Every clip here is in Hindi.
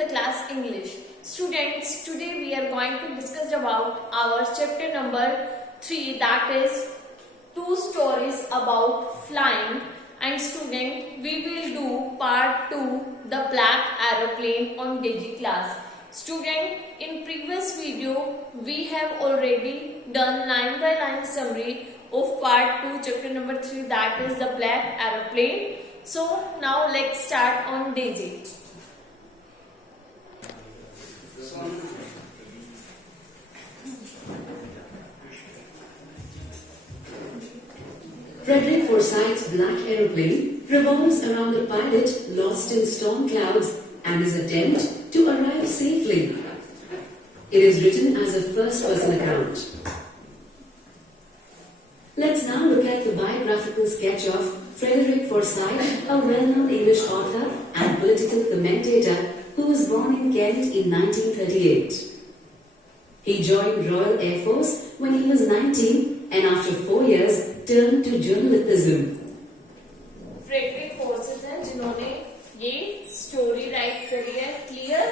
the class English. Students, today we are going to discuss about our chapter number 3, that is 2 stories about flying. And student, we will do part 2, the black aeroplane on Digi class. Student, in previous video we have already done line by line summary of part 2 chapter number 3, that is the black aeroplane. So now let's start on Digi. Frederick Forsyth's black aeroplane revolves around a pilot lost in storm clouds and his attempt to arrive safely. It is written as a first-person account. Let's now look at the biographical sketch of Frederick Forsyth, a well-known English author and political commentator who was born in Kent in 1938. He joined Royal Air Force when he was 19 and after 4 years turned to journalism. Frederick Forsyth हैं जिन्होंने ये स्टोरी राइट करी है. क्लियर?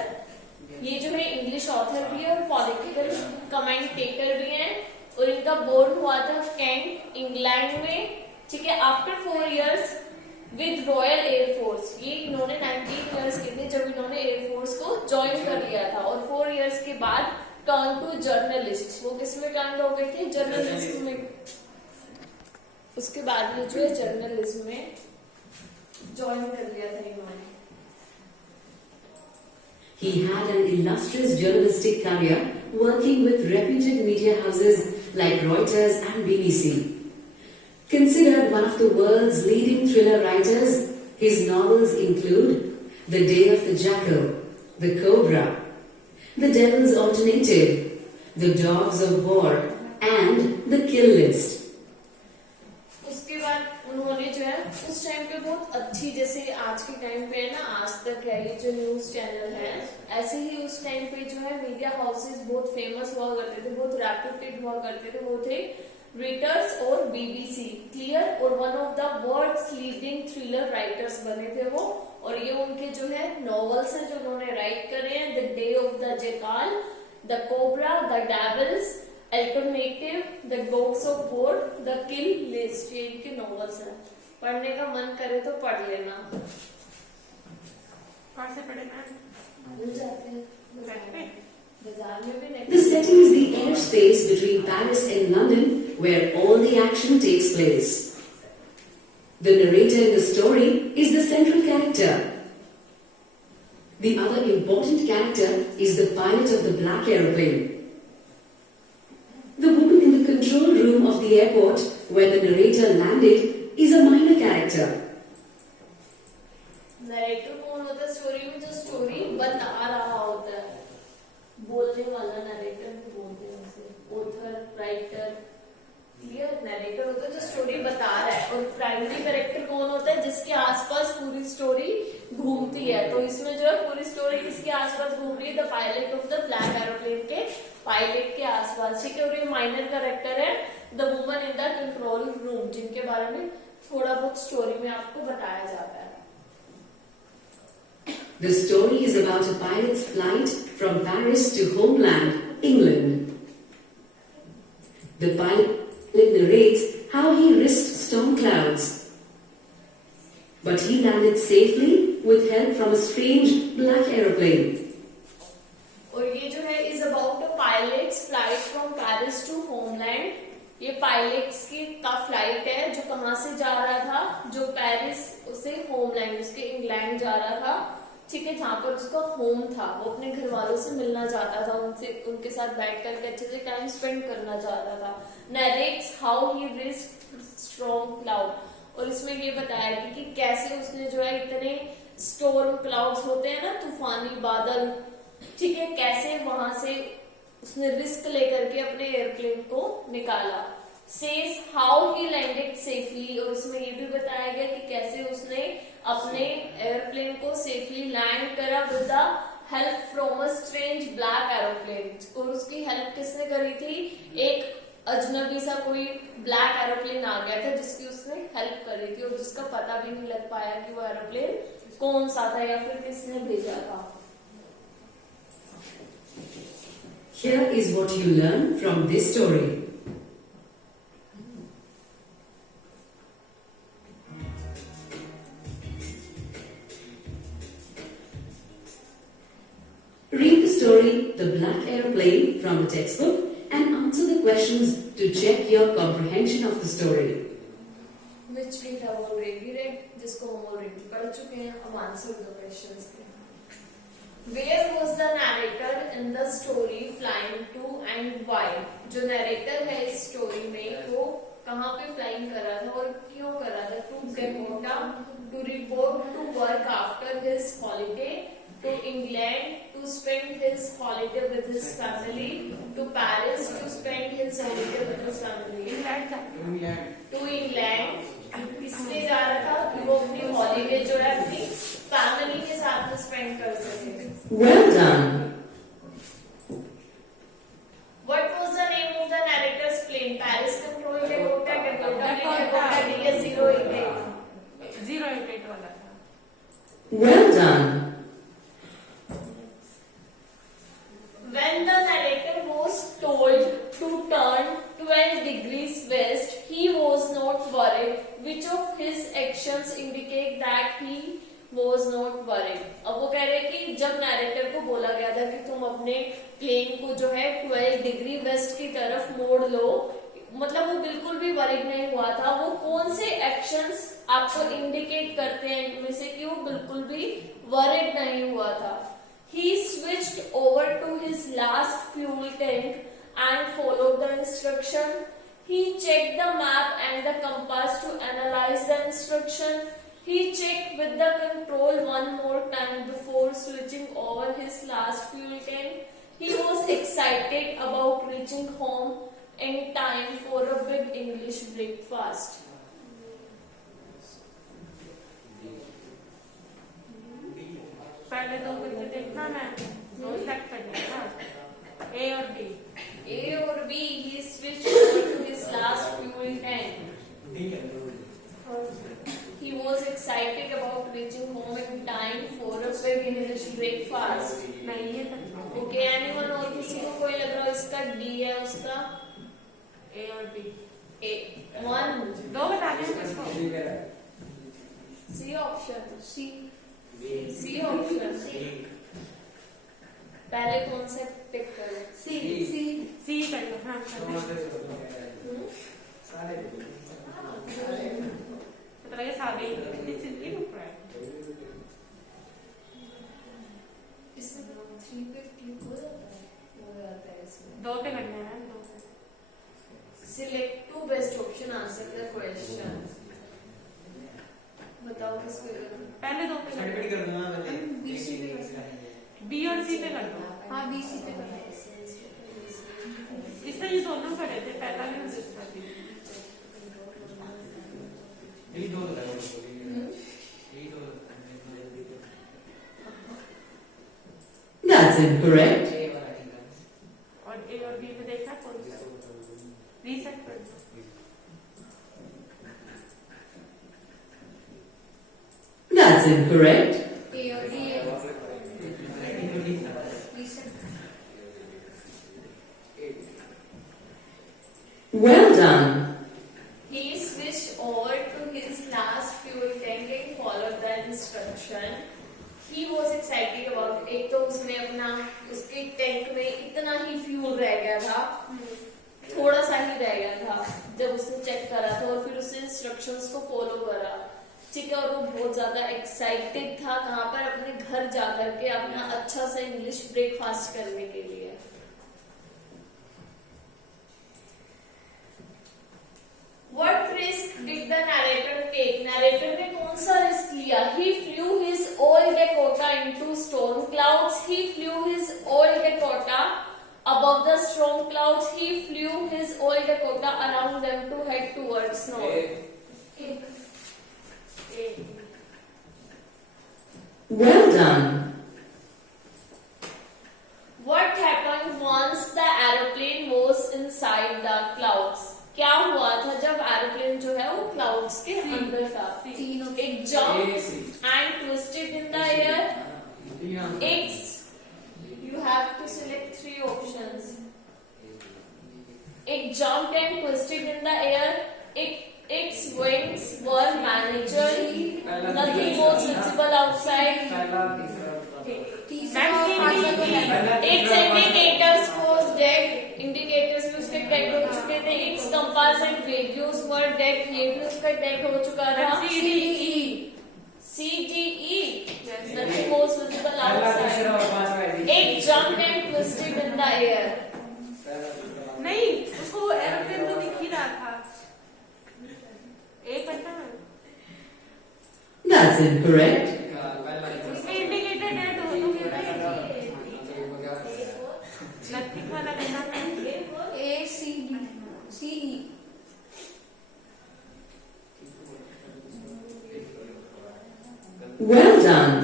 ये जो है इंग्लिश ऑथर भी है और पॉलिटिकल कमेंटेटर भी हैं और इनका बोर्न हुआ था कैंट इंग्लैंड में. ठीक है. After 4 years with royal air force, ये इन्होंने 19 इयर्स के थे जब इन्होंने एयर फोर्स को ज्वाइन कर लिया था और 4 इयर्स के बाद टर्न टू जर्नलिस्ट. वो किस में टर्न हो गए थे? जर्नलिज्म में. उसके बाद ये जो है जर्नलिज्म में ज्वाइन कर लिया था इन्होंने. He had an illustrious journalistic career working with reputed media houses like Reuters and BBC. Considered one of the world's leading thriller writers, his novels include The Day of the Jackal, The Cobra, The Devil's Alternative, The Dogs of War, and The Kill List. उसके बाद उन्होंने जो है उस टाइम पे बहुत अच्छी, जैसे आज के टाइम पे है ना आज तक है ये जो न्यूज चैनल है, ऐसे ही उस टाइम पे जो है मीडिया हाउसेस बहुत फेमस हुआ करते थे, बहुत रेप्यूटेड हुआ करते थे. वो थे रिटर्स और बीबीसी. क्लियर? और one of the world's leading thriller writers बने थे वो. और ये उनके जो है नॉवेल्स हैं जो उन्होंने राइट करे हैं. The Day of the Jackal, The Cobra, The Devil's Alternative, The Dogs of War, The Kill List. ये इनके नॉवेल्स हैं. पढ़ने का मन करे तो पढ़ लेना. कौन से पढ़े मैम? मिल जाते हैं बाजार में भी. नहीं, The setting is the airspace between Paris and London, where all the action takes place. The narrator in the story is the central character. The other important character is the pilot of the black aeroplane. The woman in the control room of the airport where the narrator landed is a minor character. Narrator कौन होता है स्टोरी में? जो स्टोरी बता रहा होता है, बोलने वाला नरेटर भी बोलते हैं उसे. Author, writer. क्लियर? नरेटर होता है जो स्टोरी बता रहा है. और प्राइमरी कैरेक्टर कौन होता है? जिसके आसपास पूरी स्टोरी घूमती है. तो इसमें जो है पूरी स्टोरी किसके आसपास घूम रही है? The pilot of the black aeroplane के पायलट के आसपास. ठीक है. और ये माइनर कैरेक्टर है the woman in the control room, जिनके बारे में थोड़ा बहुत स्टोरी में आपको बताया जाता है. The story is about a pilot's flight from Paris to homeland, England. The pilot narrates how he risked storm clouds, but he landed safely with help from a strange black aeroplane. और ये जो है is about a pilot's flight from Paris to homeland. ये पायलट्स की का फ्लाइट है जो कहाँ से जा रहा था? जो पेरिस से होमलैंड, उसके इंग्लैंड जा रहा था. ठीक है. जहाँ पर उसका होम था. वो अपने घर वालों से मिलना चाहता था, उनके साथ बैठ करके अच्छे से टाइम स्पेंड करना चाहता था. Narrates how he risked storm cloud. और इसमें ये बताया कि कैसे उसने जो है इतने स्टॉर्म क्लाउड्स होते हैं ना, तूफानी बादल. ठीक है. कैसे वहां से उसने रिस्क लेकर के अपने एयरप्लेन को निकाला. Says how he landed safely. और उसमें ये भी बताया गया कि कैसे उसने अपने एयरप्लेन को सेफली लैंड करा with the help from a strange black aeroplane. और उसकी हेल्प किसने करी थी? एक अजनबी सा कोई ब्लैक एरोप्लेन आ गया था जिसकी उसने हेल्प करी थी और जिसका पता भी नहीं लग पाया कि वो एरोप्लेन कौन सा था या फिर किसने भेजा था. Here is what you learn from this story. Read the story The Black Airplane from the textbook and answer the questions to check your comprehension of the story. Which we have already read, जिसको हम already पढ़ चुके हैं. अब answer the questions. Where was the narrator in the story flying to and why? जो narrator है इस story में वो कहाँ पे flying कर रहा था और क्यों कर रहा था? To Dakota, to report to work after his holiday, to England to spend his holiday with his family, to Paris to spend his holiday with his family. To England इसलिए जा रहा था कि वो अपनी हॉलीडे जो है अपनी फैमिली के साथ में स्पेंड कर सके. Well done. What was the name of the narrator's plane? Paris Control Dakota, Dakota DS 088. 088 वाला था. Well done. When the narrator was told to turn 12 degrees west, he was not worried. Which of his actions indicate that he was not worried? अब वो कह रहे कि जब नैरेटर को बोला गया था कि तुम अपने प्लेन को जो है 12 डिग्री वेस्ट की तरफ मोड़ लो, मतलब वो बिल्कुल भी वरिड नहीं हुआ था. वो कौन से एक्शंस आपको इंडिकेट करते हैं इनमें से कि वो बिल्कुल भी वरिड नहीं हुआ था? He switched over to his last fuel tank and followed the instruction. He checked the map and the compass to analyze the instruction. He checked with the control one more time before switching over his last fuel tank. He was excited about reaching home in time for a big English breakfast. पहले दो करके देखना मैं दो सेलेक्ट करना था. A और B. A or B, he switched over to his last fuel tank. He was excited about reaching home in time for a big English breakfast. नहीं ये तक. Okay, anyone और किसी को कोई लग रहा हो इसका D है उसका? A और B. A. One. दो बता दें किसको. C option. C option. पहले कौन सा टिक करें? C कर लो. हाँ कर लो. पता लगे सारे इतनी सिंपली बुक रहा है. इसमें 3 पे क्लिक हो जाता है इसमें. दो पे करना है. दो पे. Select two best option answer the question. बताओ किस पे करूं? पहले दो पे सर्टिफिकेट कर दूंगा पहले. BC पे कर. B और C पे कर दो. हाँ BC पे कर. इसमें ये दोनों करे थे. पहला भी और दूसरा भी. यही दो लगाओ. यही दो. That's incorrect. और A और B पे देखा कौन सा. रीसेट कर दो. That's incorrect. A और D है. Well done. He switched over to his last fuel tank and followed the instruction. He was excited about. एक तो उसने अपना उसके टैंक में इतना ही फ्यूल रह गया था, थोड़ा सा ही रह गया था जब उसने चेक करा था और फिर उसने इंस्ट्रक्शंस को फॉलो करा. ठीक है. और वो बहुत ज्यादा एक्साइटेड था कहाँ पर? अपने घर जाकर के अपना अच्छा सा इंग्लिश ब्रेकफास्ट करने के लिए. What risk did the narrator take? Narrator ने कौन सा रिस्क लिया? He flew his old Dakota into storm clouds. He flew his old Dakota above the storm clouds. He flew his old Dakota around them to head towards north. Well done. What happened once the aeroplane was inside the clouds? क्या हुआ था जब एरोप्लेन जो है वो क्लाउड्स के अंदर था? एक jump and twisted in the air. X. You have to select 3 options. outside. पहला तीसरा Its indicators was dead. Indicators भी उसके डेड हो चुके थे. Its compass and radios were dead. ये भी उसका डेड हो चुका था. CDE. Nothing was visible पहला तीसरा outside. और पांचवा It jumped and twisted in the air. नहीं, उसको वो एरोप्लेन तो दिख ही रहा था। एक घंटा में That's incorrect. उसके इंडिकेटर डेड हो तो गया था। नक्की वाला घंटा में Well done.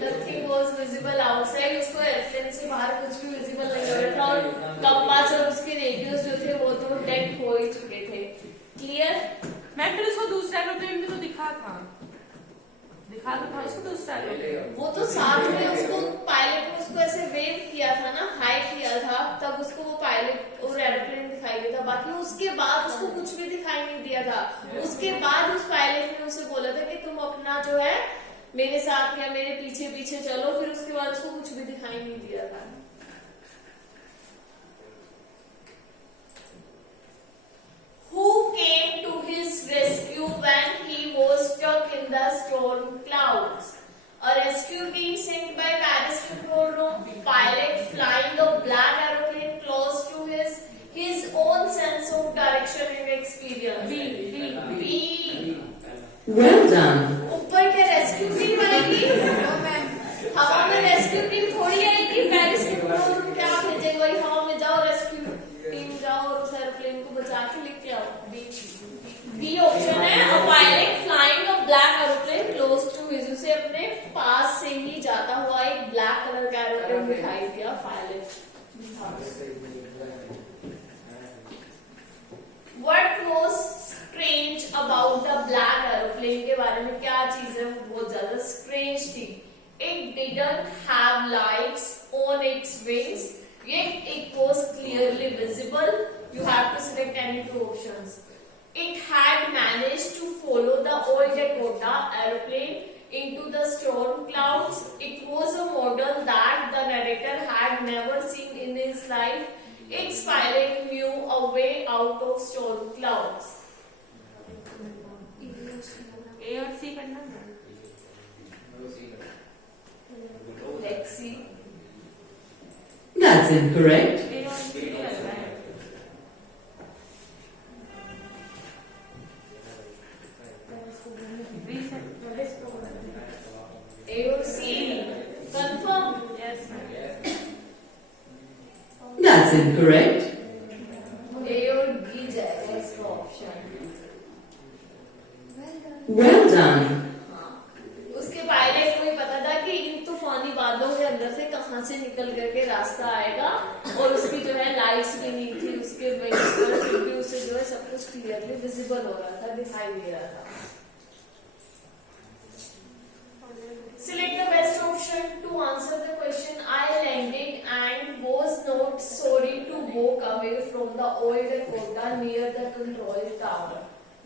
Nothing was visible outside. उसको एरोप्लेन से बाहर कुछ भी विजिबल नहीं हो रहा था और कंपास और उसके रेडियोस जो थे वो तो डेड हो ही चुके थे. क्लियर? मैं फिर उसको दूसरा एरोप्लेन भी तो दिखा था उसको दूसरा एरोप्लेन। वो तो साथ में उसको पायलट ने उसको ऐसे वेव किया था ना, हाई किया था, तब उसको वो पायलट और एरोप्लेन दिखाई दिया था. बाकी उसके बाद उसको कुछ भी दिखाई नहीं दिया था. उसके बाद उस पायलट ने उसे बोला था कि तुम अपना जो है मेरे साथ या मेरे पीछे पीछे चलो. फिर उसके बाद उसको कुछ भी दिखाई नहीं दिया था. Who came to his rescue when he was stuck in the storm clouds? A rescue team sent by Paris control room pilot flying the black aeroplane close to his own sense of direction and experience. B. Well done. ऊपर क्या रेस्क्यू टीम आएगी? हवा में रेस्क्यू टीम थोड़ी आएगी. पेरिस कंट्रोल रूम क्या भेजेगा? वही हवा में जाओ, रेस्क्यू टीम जाओ और उस एरोप्लेन को बचा के लेके आओ. बी ऑप्शन है. A pilot flying a black aeroplane close to his. उसे अपने पास से ही जाता हुआ एक ब्लैक कलर का एरोप्लेन दिखाई दिया. Pilot. What was strange about the black aeroplane? के बारे में क्या चीज है वो बहुत ज्यादा strange थी. It didn't have lights on its wings, yet it was clearly visible. You have to select any two options. It had managed to follow the old Dakota aeroplane into the storm clouds. It was a model that the narrator had never seen in his life. Its pilot knew a way out of storm clouds. ए और सी करना है। Let's see. That's incorrect. ए और सी लग रहा है। A or C? Confirm. Yes ma'am. That's incorrect. A और B जाएगा इसका ऑप्शन. Well done. उसके पायलट को ही पता था कि इन तूफानी बादलों के अंदर से कहां से निकल करके रास्ता आएगा और उसकी जो है लाइट्स भी नहीं थी उसके विंग्स पर, फिर भी उसे जो है सब कुछ क्लियरली विजिबल हो रहा था, दिखाई दे रहा था. Select the best option to answer the question. I landed and was not sorry to walk away from the old Dakota near the control tower.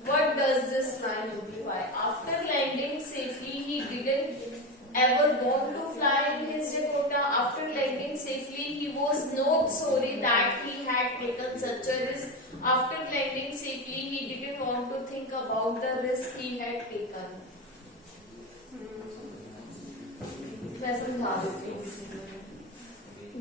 What does this line imply? After landing safely, he didn't ever want to fly in his Dakota. After landing safely, he was not sorry that he had taken such a risk. After landing safely, he didn't want to think about the risk he had taken. मैं समझा देती हूँ.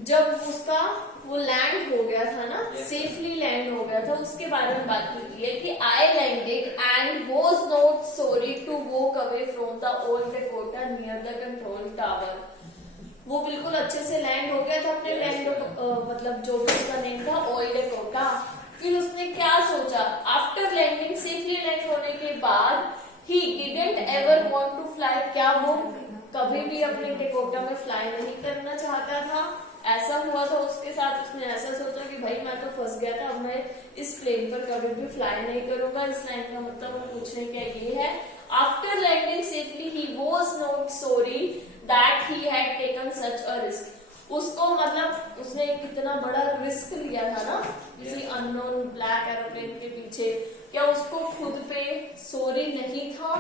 जब उसका वो लैंड हो गया था ना, सेफली लैंड हो गया था, उसके बारे में बात की है कि I landed and was not sorry to walk away from the old Dakota near the control tower. वो बिल्कुल अच्छे से लैंड हो गया था अपने लैंड, मतलब जो भी उसका नेम था ओल्ड डकोटा. फिर उसने क्या सोचा? आफ्टर लैंडिंग सेफली लैंड होने के बाद ही didn't ever want to fly. क्या वो कभी भी अपने डकोटा में फ्लाई नहीं करना चाहता था? ऐसा हुआ था उसके साथ. उसने ऐसा सोचा कि भाई मैं तो फंस गया था, अब मैं इस प्लेन पर कभी भी फ्लाई नहीं करूंगा. इस लाइन का मतलब वो पूछने क्या ये है. After landing safely he was not sorry that he had taken such a risk. उसको मतलब उसने कितना बड़ा रिस्क लिया था ना किसी अननोन ब्लैक एरोप्लेन के पीछे. क्या उसको खुद पे सॉरी नहीं था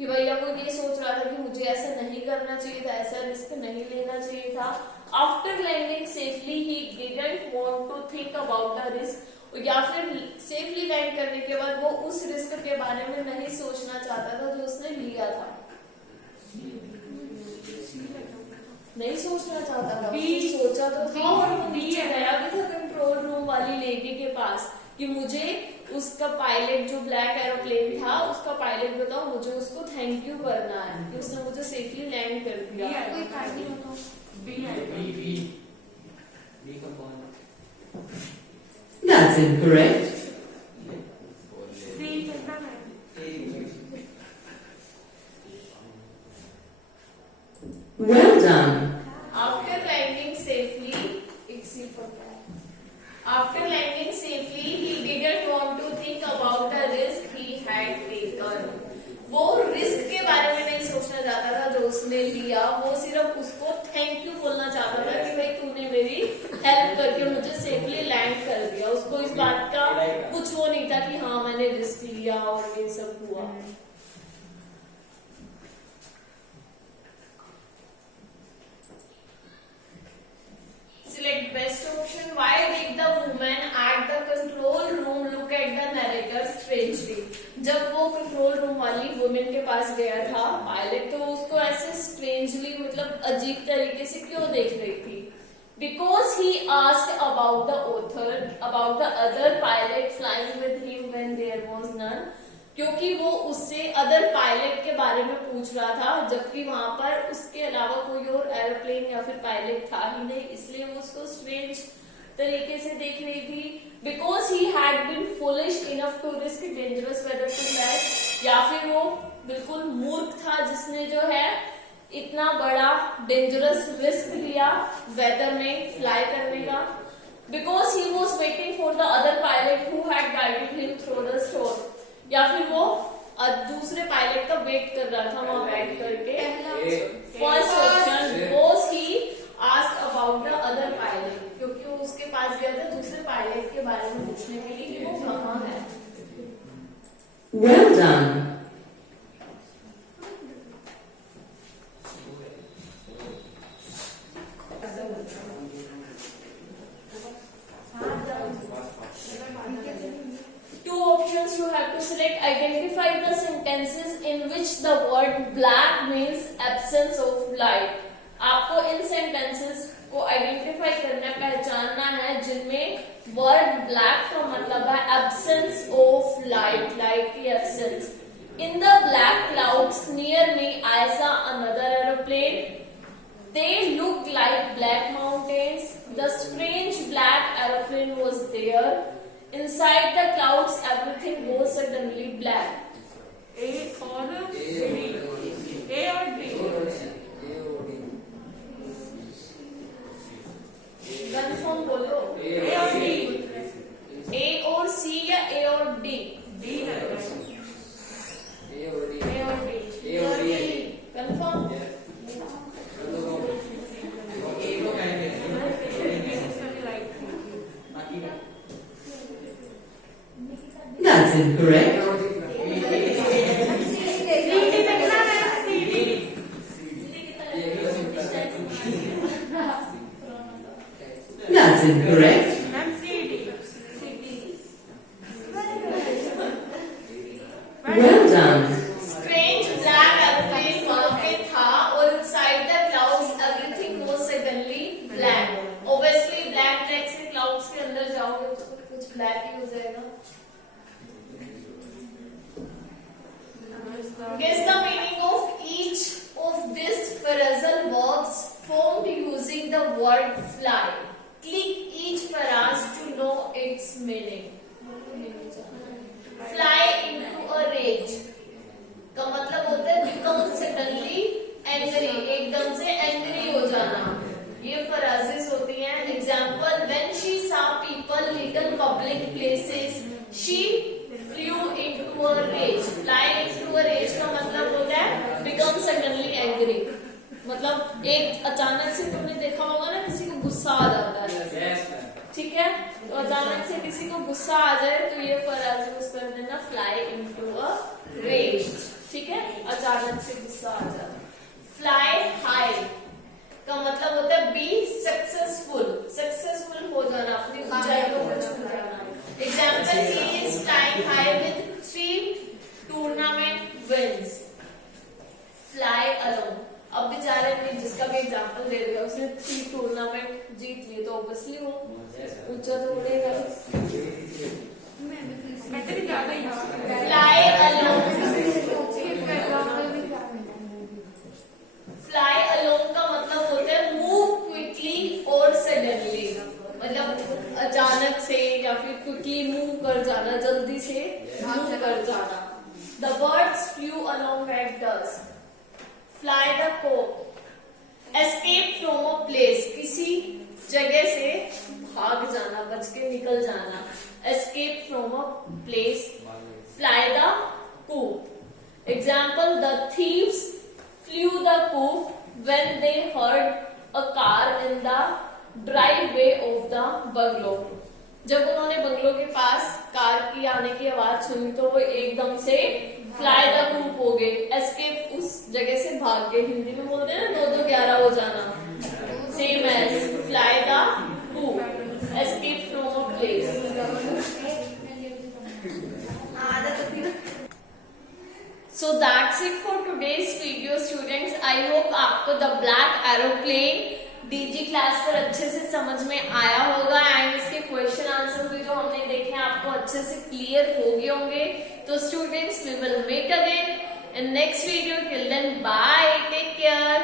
कि भैया वो ये सोच रहा था कि मुझे ऐसा नहीं करना चाहिए था, ऐसा रिस्क नहीं लेना चाहिए था। After landing safely he didn't want to think about the risk, या फिर सेफली लैंड करने के बाद वो उस रिस्क के बारे में नहीं सोचना चाहता था जो उसने लिया था, नहीं सोचना चाहता था। B, उसने सोचा तो था और वो B नीचे है। गया भी था कंट्रोल रूम वाली लेडी के पास कि मुझे उसका पायलट जो ब्लैक एरोप्लेन था उसका पायलट बताओ, मुझे उसको थैंक यू करना है कि उसने मुझे सेफली लैंड कर बी दिया। आएगा। बी आएगा। बी का कौन? That's incorrect. सी कितना है? Well done. After landing safely, after landing safely, he didn't want to think about the risk he had taken. वो रिस्क के बारे में नहीं सोचना चाहता था जो उसने लिया, वो सिर्फ उसको थैंक यू बोलना चाहता था कि भाई तूने मेरी हेल्प करके मुझे सेफली लैंड कर दिया। उसको इस बात का कुछ वो नहीं था कि हाँ मैंने रिस्क लिया और ये सब हुआ। Select best option. Why did the woman at the control room look at the narrator strangely? जब वो कंट्रोल रूम वाली वुमेन के पास गया था पायलट, तो उसको ऐसे स्ट्रेंजली मतलब अजीब तरीके से क्यों देख रही थी? Because he asked about the author, about the other pilot flying with him when there was none. क्योंकि वो उससे अदर पायलट के बारे में पूछ रहा था जबकि वहां पर उसके अलावा कोई और एरोप्लेन या फिर पायलट था ही नहीं, इसलिए वो उसको स्ट्रेंज तरीके से देख रही थी। Because he had been foolish enough to risk dangerous weather to fly, या फिर वो बिल्कुल मूर्ख था जिसने जो है इतना बड़ा डेंजरस रिस्क लिया वेदर में फ्लाई करने का। Because he was waiting for the other pilot who had guided him through the store, या फिर वो दूसरे पायलट का वेट कर रहा था वहां बैठ करके। First option, because he asked about the other pilot, क्योंकि वो उसके पास गया था दूसरे पायलट के बारे में पूछने के लिए कि वो कहाँ है। Well done. Two options you have to select. Identify the sentences in which the word black means absence of light. आपको इन sentences को आइडेंटिफाई करना, पहचानना है जिनमें वर्ड ब्लैक का मतलब है absence of light, लाइट की absence. In the black clouds near me I saw another aeroplane. They looked like black mountains. The strange black aeroplane was there. Inside the clouds, everything was suddenly black. ए और डी, ए और डी। कंफर्म बोलो। ए और डी। ए और सी या ए और डी? डी है। ए और डी। ए और डी। ए और डी। कंफर्म। ए को कहेंगे। That's incorrect. That's incorrect. Ma'am C D. Well done. Strange black aeroplane वहां पे था और inside the clouds everything was suddenly black. Obviously black track से clouds के अंदर जाओगे तो कुछ black ही हो जाएगा। Guess the meaning of each of these phrasal verbs formed using the word fly. Click each phrase to know its meaning. Fly into a rage का मतलब होता है become suddenly angry, एकदम से angry हो जाना। ये phrases होती हैं। Example, when she saw people little public places, she flew into a rage. Fly into a rage का मतलब होता है become suddenly angry, मतलब एक अचानक से तुमने देखा होगा ना किसी को गुस्सा आ जाता है, यस मैम। ठीक है, तो अचानक से किसी को गुस्सा आ जाए तो ये फ्रेज यूज कर देना, फ्लाई इनटू अ रेज। ठीक है, अचानक से गुस्सा आ जाना। फ्लाई हाई का मतलब होता है बी सक्सेसफुल, सक्सेसफुल हो जाना, अपनी ऊंचाइयों पर छू जाना। Example he is flying high with 3 tournament wins. Fly alone, अब बेचारे ने जिसका भी एग्जाम्पल दे देगा, उसने 3 टूर्नामेंट जीत लिए तो ऑब्वियसली वो ऊंचा तो उड़ेगा। मैं तेरी ज्यादा ही फ्लाई अलोन, फ्लाई अलोन का मतलब होता है मूव क्विकली और सडनली, मतलब अचानक से या फिर क्विकली मूव कर जाना, जल्दी से मूव कर जाना। The birds flew along at dusk. Fly the coop, escape from a place, किसी जगह से भाग जाना, बच के निकल जाना। Escape from a place. Fly the coop. Example the thieves flew the coop when they heard a car in the driveway of the bungalow. जब उन्होंने बंगलो के पास कार की आने की आवाज सुनी तो वो एकदम से फ्लाई द कूप हो गए। एस्केप उस जगह से भाग गए, हिंदी में बोलते हैं ना 2-2-11 हो जाना, same as fly the coop, escape from a place. So that's it for today's video students. I hope आपको the black aeroplane DG class पर अच्छे से समझ में आया होगा एंड इसके क्वेश्चन आंसर भी जो हमने देखे हैं आपको अच्छे से क्लियर हो गए होंगे। तो students we will meet again in next video, till then bye, take care.